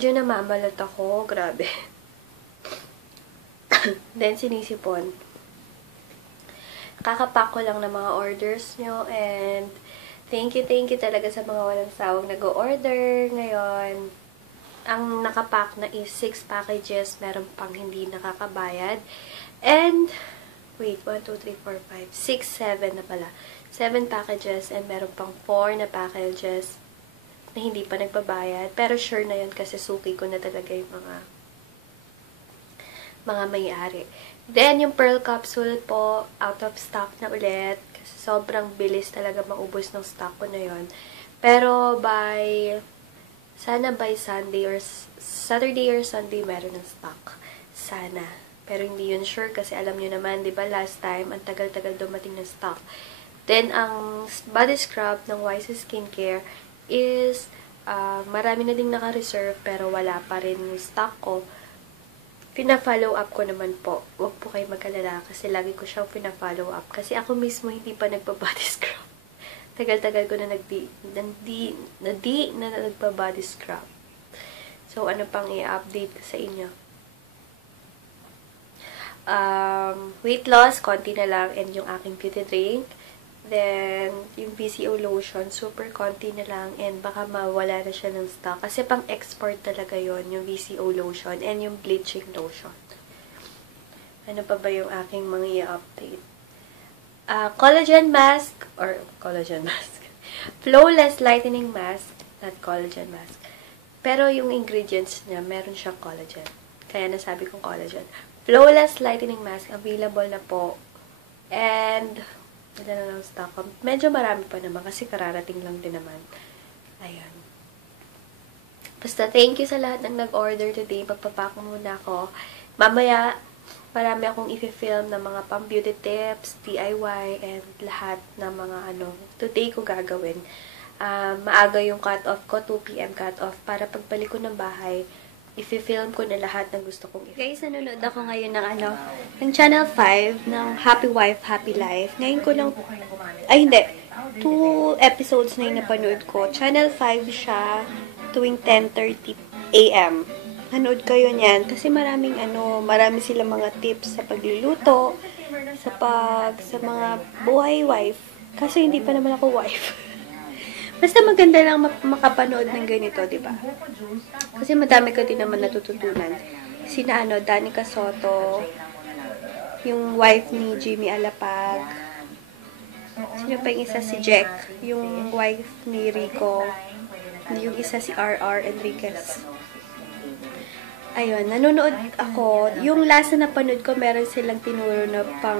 medyo namamalot ako. Grabe. Then, sinisipon. Kakapack ko lang ng mga orders nyo. And, thank you talaga sa mga walang sawang nag-order ngayon. Ang nakapack na is 6 packages. Meron pang hindi nakakabayad. And, wait, 1, 2, 3, 4, 5, 6, 7 na pala. 7 packages and meron pang 4 na packages na hindi pa nagbabayad. Pero sure na yun kasi suki ko na talaga yung mga may-ari. Then, yung pearl capsule po, out of stock na ulit. Kasi sobrang bilis talaga maubos ng stock ko na yun. Pero, sana by Sunday or Saturday or Sunday, meron ng stock. Sana. Pero hindi yun sure kasi alam nyo naman, di ba, last time, ang tagal-tagal dumating ng stock. Then, ang body scrub ng Wise Skincare is, marami na ding naka-reserve pero wala pa rin yung stock ko. Pina-follow up ko naman po. Huwag po kayo magkalala kasi lagi ko siyang pina-follow up. Kasi ako mismo hindi pa nagpa-body scrub. Tagal-tagal ko na nagpa-body scrub. So, ano pang i-update sa inyo? Weight loss, konti na lang. And yung aking beauty drink. Then, yung VCO lotion, super konti na lang. And baka mawala na siya ng stock. Kasi pang-export talaga yon yung VCO lotion. And yung bleaching lotion. Ano pa ba yung aking mga i-update? Collagen mask. Or, collagen mask. Flawless lightening mask. Not collagen mask. Pero yung ingredients niya, meron siyang collagen. Kaya nasabi kong collagen. Flawless lightening mask. Available na po. And, wala na lang stock. Medyo marami pa naman kasi kararating lang din naman. Ayan. Basta thank you sa lahat ng nag-order today. Magpapack muna ako. Mamaya, marami akong i-film ng mga pang-beauty tips, DIY, and lahat ng mga today ko gagawin. Maaga yung cut-off ko, 2 PM cut-off, para pagbalik ko ng bahay, i-film ko na lahat ng gusto kong i-film. Guys, nanonood ako ngayon ng Channel 5, ng Happy Wife, Happy Life. Ngayon ko lang, ay hindi, 2 episodes na yung napanood ko. Channel 5 siya, tuwing 10:30 AM. Nanood kayo niyan, kasi marami silang mga tips sa pagluluto, sa mga buhay wife. Kasi hindi pa naman ako wife. Basta maganda lang makapanood ng ganito, di ba? Kasi madami ka din naman natututunan. Sina Danica Soto, yung wife ni Jimmy Alapag. Sino pa yung isa? Si Jack, yung wife ni Rico. Yung isa si RR Enriquez. Ayun, nanonood ako. Yung last na napanood ko, meron silang tinuro na pang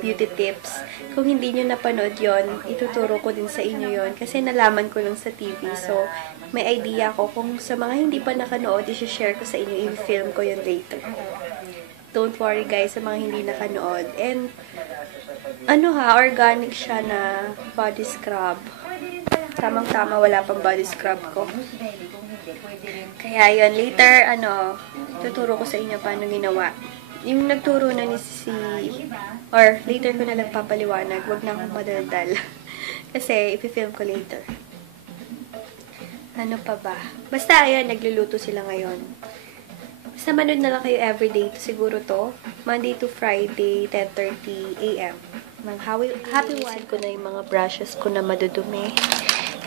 beauty tips. Kung hindi nyo napanood yon, ituturo ko din sa inyo yon kasi nalaman ko lang sa TV. So, may idea ko. Kung sa mga hindi pa nakanood, i-share ko sa inyo, i-film ko yon later. Don't worry guys, sa mga hindi nakanood. And, organic siya na body scrub. Tamang-tama, wala pang body scrub ko. Kaya yun, later, tuturo ko sa inyo paano ginawa. Yung nagturo na later ko na lang papaliwanag, wag na akong madaldal. Kasi, ipifilm ko later. Ano pa ba? Basta, ayun, nagluluto sila ngayon. Basta manood na lang kayo everyday. Siguro to, Monday to Friday, 10:30 AM. Happy one ko na yung mga brushes ko na madudumi.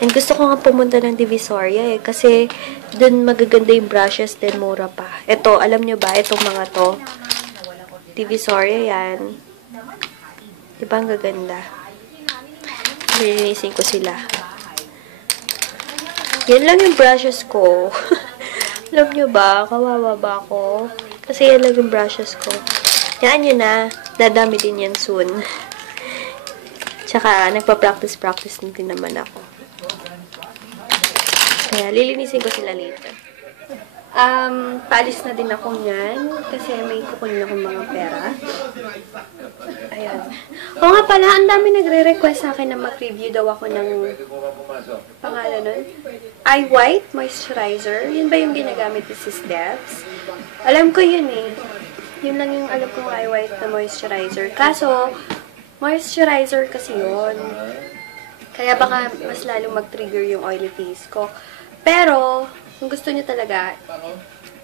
And gusto ko nga pumunta ng Divisoria kasi dun magaganda yung brushes din mura pa. Ito, alam nyo ba, itong mga to, Divisoria yan. Diba ang gaganda? Nilinisin ko sila. Yan lang yung brushes ko. Alam nyo ba, kawawa ba ako? Kasi yan lang yung brushes ko. Yan yun na, dadami din yan soon. Tsaka, nagpa-practice din naman ako. Kaya, lilinisin ko sila later. Paalis na din ako niyan. Kasi may kukunin akong mga pera. Ayan. O nga pala, ang dami nagre-request sa akin na mag-review daw ako ng pangalan nun. Eye White Moisturizer. Yun ba yung ginagamit ni Sis Debs? Alam ko yun eh. Yun lang yung alam kong Eye White na moisturizer. Kaso, moisturizer kasi yun. Kaya baka mas lalong mag-trigger yung oily face ko. Pero, Kung gusto niyo talaga,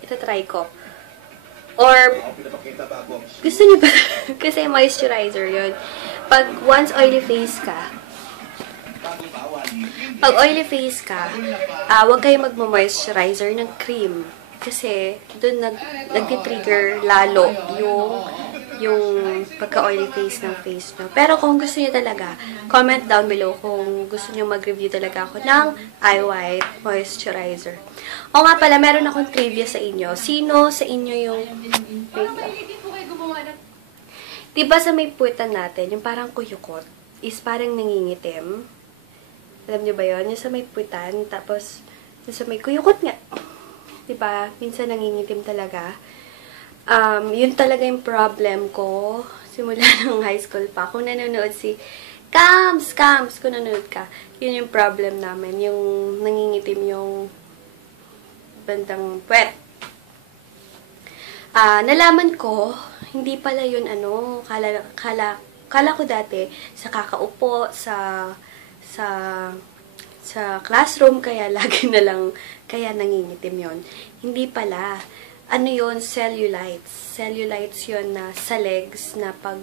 itatry ko. Or, gusto niyo ba? Kasi moisturizer yun. Pag once oily face ka, huwag kayo magmo-moisturizer ng cream. Kasi, dun nag-trigger lalo yung pagka-oily face ng face nyo. Pero kung gusto niyo talaga, comment down below kung gusto niyo mag-review talaga ako ng Eye White Moisturizer. O nga pala, meron akong trivia sa inyo. Sino sa inyo yung... Diba sa may puwitan natin, yung parang kuyukot, is parang nangingitim? Alam niyo ba yun? Yung sa may puwitan, tapos yung sa may kuyukot nga. Diba? Minsan nangingitim talaga. Yun talaga yung problem ko simula ng high school pa. Kung nanonood si Cams, kung nanonood ka, yun yung problem namin. Yung nangingitim yung bandang puwet. Nalaman ko, hindi pala yun kala ko dati sa kakaupo, sa classroom, kaya lagi na lang, kaya nangingitim yon. Hindi pala. Ano yun? Cellulites. Cellulites yun na sa legs, na pag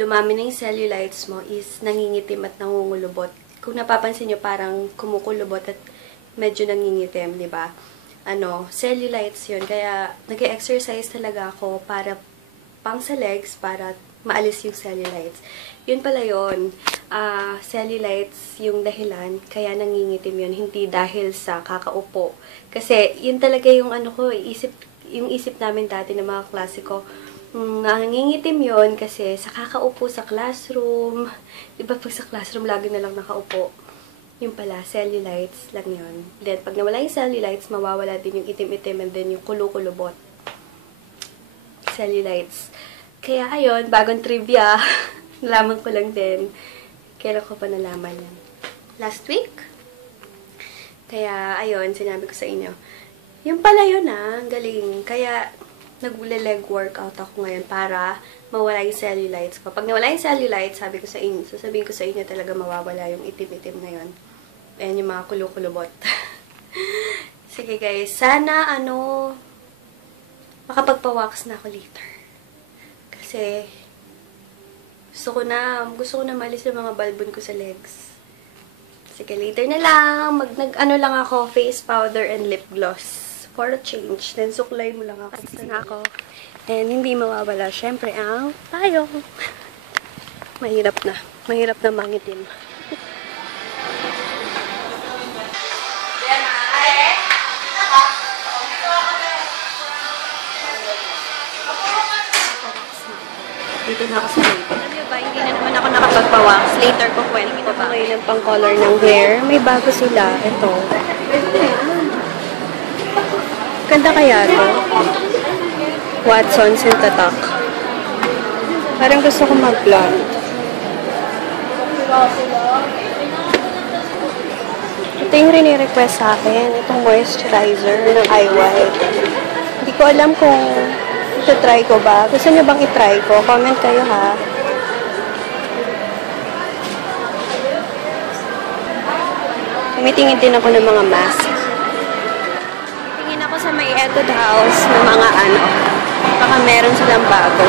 dumami na yung cellulites mo is nangingitim at nangungulubot. Kung napapansin nyo, parang kumukulubot at medyo nangingitim, di ba? Cellulites yun. Kaya nag-exercise talaga ako para pang sa legs, para maalis yung cellulites. Yun pala yun. Cellulites yung dahilan, kaya nangingitim yun. Hindi dahil sa kakaupo. Kasi yun talaga yung yung isip namin dati ng mga klase ko, nangingitim yun kasi sa kakaupo sa classroom. Diba pag sa classroom, lagi na lang nakaupo. Yung pala, cellulites lang yun. Then, pag nawala yung cellulites, mawawala din yung itim-itim and then yung kulukulubot. Cellulites. Kaya, ayun, bagong trivia. Nalaman ko lang din. Kailan ko pa nalaman yan? Last week? Kaya, ayun, sinabi ko sa inyo. Yung pala yun ang galing. Kaya, nag-leg workout ako ngayon para mawala yung cellulites ko. Pag nawala yung cellulites, sasabihin ko sa inyo talaga mawawala yung itim-itim na yun. Ayan yung mga kulukulubot. Sige guys, sana makapagpa-wax na ako later. Kasi, gusto ko na malis yung mga balbon ko sa legs. Sige, later na lang. Nag-ano lang ako, face powder and lip gloss. For a change. Then, suklay mo lang ako. Sana ako. And, hindi mawawala. Siyempre, ang tayo. Mahirap na. Mahirap na mangitim. Dito na ako sa later. Alam niyo ba, hindi na naman ako nakapagpa-wax. Later ko kwento ko pa ngayon ng pang-color ng hair. May bago sila. Ito. Ganda kaya to? Watson's and Tatak. Parang gusto ko mag-blonde. Ito yung rini-request sa akin. Itong moisturizer ng Eye White. Hindi ko alam kung ito-try ko ba. Gusto niyo bang i-try ko? Comment kayo ha. Tumitingin din ako ng mga mask. Tingin ako sa may Etude House ng mga baka meron silang bago.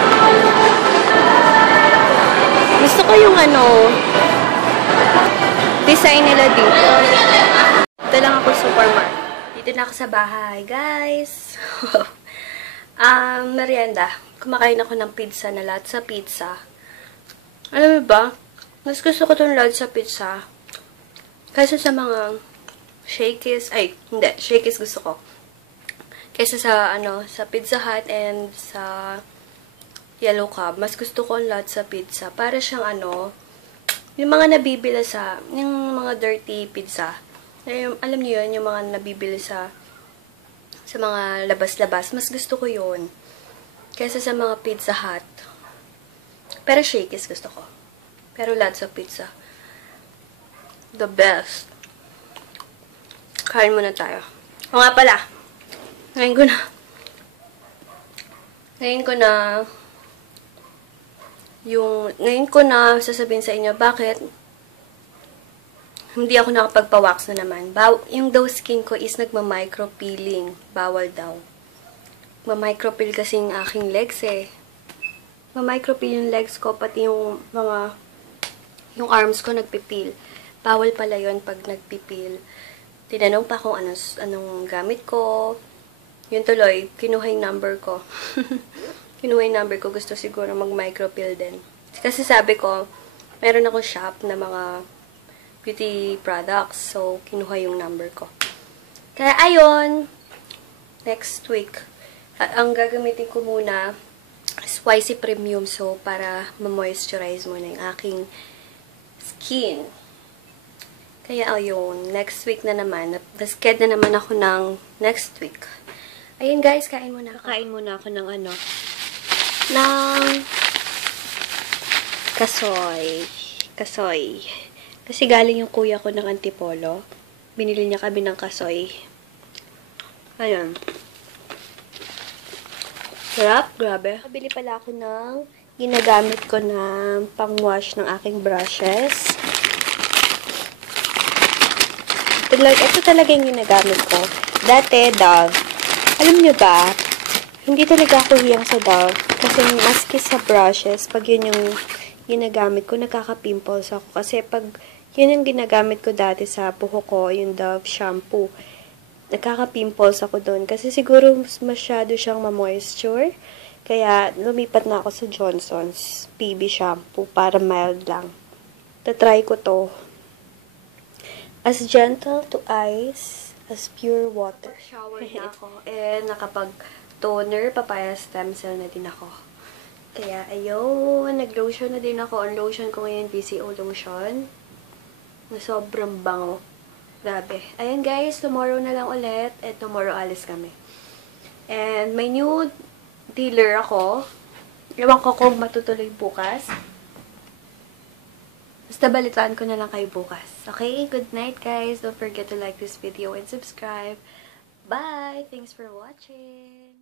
Gusto ko yung design nila dito. Dito lang ako supermarket. Dito na ako sa bahay, guys. Merienda. Kumakain ako ng pizza na Latza pizza. Alam mo ba? Mas gusto ko itong Latza pizza kaysa sa mga Shakey's. Ay, hindi. Shakey's gusto ko. Kaysa sa, sa Pizza Hut and sa Yellow Cab. Mas gusto ko ang Latza pizza. Para siyang yung mga nabibili yung mga dirty pizza. Alam niyo yun, yung mga nabibili sa mga labas-labas. Mas gusto ko yun. Kaysa sa mga Pizza Hut. Pero Shakey's gusto ko. Pero Latza pizza. The best. Kain muna tayo. O nga pala. Ngayon ko na sasabihin sa inyo bakit hindi ako nakapagpa-wax na naman. Yung Doe Skin ko is nagma-micro-peeling. Bawal daw. Ma-micro-peel kasi yung aking legs eh. Ma-micro-peel yung legs ko, pati yung yung arms ko nagpipil. Bawal pala yun pag nagpipil. Tinanong pa kung anong gamit ko. Yun tuloy, kinuha yung number ko. Kinuha yung number ko, gusto siguro mag-micro-peel din. Kasi sabi ko, meron akong shop na mga beauty products. So, kinuha yung number ko. Kaya, ayun, next week, ang gagamitin ko muna is YC Premium Soap para ma-moisturize muna yung aking skin. Kaya, ayun, next week na naman. Nasked na naman ako ng next week. Ayun, guys, kain muna ako. Kain muna ako ng ng kasoy. Kasoy. Kasi galing yung kuya ko ng Antipolo. Binili niya kami ng kasoy. Ayun. Sarap, grabe. Nabili pala ako ng ginagamit ko na pang-wash ng aking brushes. Ito talaga yung ginagamit ko. Dati, Dove. Alam nyo ba, hindi talaga ako hiyang sa Dove. Kasi maski sa brushes, pag yun yung ginagamit ko, nakaka-pimples ako. Kasi pag yun yung ginagamit ko dati sa buhok ko, yung Dove shampoo, nakaka-pimples ako doon. Kasi siguro masyado siyang ma-moisture. Kaya lumipat na ako sa Johnson's PB shampoo para mild lang. Tatry ko to. As gentle to eyes as pure water. Shower na ako. And nakapag-toner, papaya stem cell na din ako. Kaya, ayun, nag-lotion na din ako. Ang lotion ko ngayon, BCO lotion. Na sobrang bango. Grabe. Ayan guys, tomorrow na lang ulit. And tomorrow alis kami. And may new dealer ako. Ewan ko kung matutuloy bukas. Basta balitaan ko na lang kayo bukas. Okay? Good night, guys. Don't forget to like this video and subscribe. Bye! Thanks for watching!